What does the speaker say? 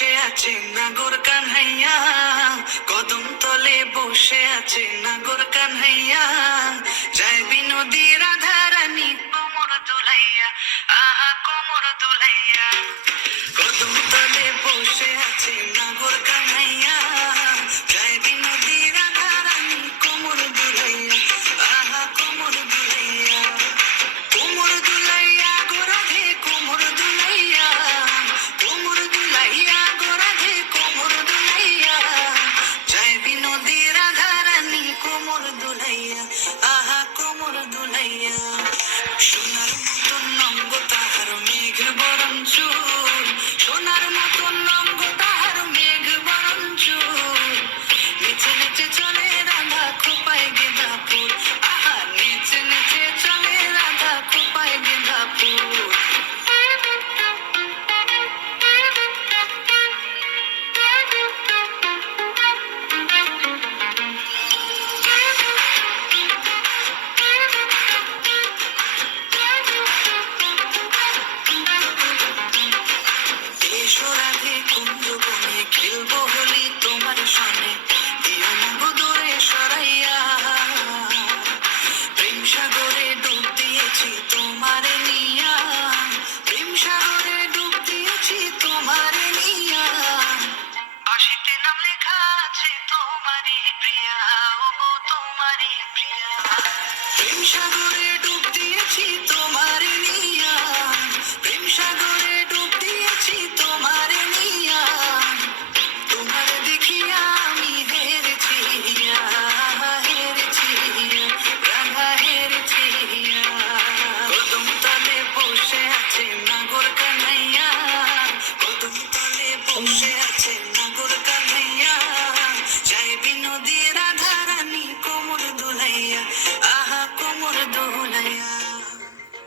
বসে আছে নাগর কানহাইয়া, কদম তলে বসে আছে নাগর কানহাইয়া, যায় বিনোদী রাধা রানী কোমর দুলাইয়া, আহা কোমর দুলাইয়া। কদম তলে বসে আছে নাগর কানহাইয়া, যায় বিনোদী রাধা রানী কোমর দুলাইয়া, আহা কোমর দুলাইয়া। কোমর দুলাইয়া গো রাধে কোমর দুলাইয়া, কোমর দুলাইয়া গো রাধে কোমর দুলাইয়া, যায় বিনোদী রাধা রানী কোমর দুলাইয়া, আহা কোমর দুলাইয়া। সোনার মতন অঙ্গ তাহার মেঘ বরণ চুল, সোনার মতন অঙ্গ তাহার মেঘ বরণ চুল, নেচে নেচে চলে রাধা খোপায় গেঁদা ফুল, আহা নেচে নেচে চলে রাধা খোপায় গেঁদা ফুল। এসো রাধে কুঞ্জ বনে খেলবো হোলি তোমার সনে, দিও না গো দূরে সরাইয়া, প্রেম সাগরে ডুব দিয়েছি তোমারে নিয়া, প্রেম সাগরে ডুব দিয়েছি তোমারে নিয়া, বাঁশিতে নাম লেখা আছে তোমারই প্রিয়া, ও তোমারই প্রিয়া, প্রেম সাগরে ডুব দিয়েছি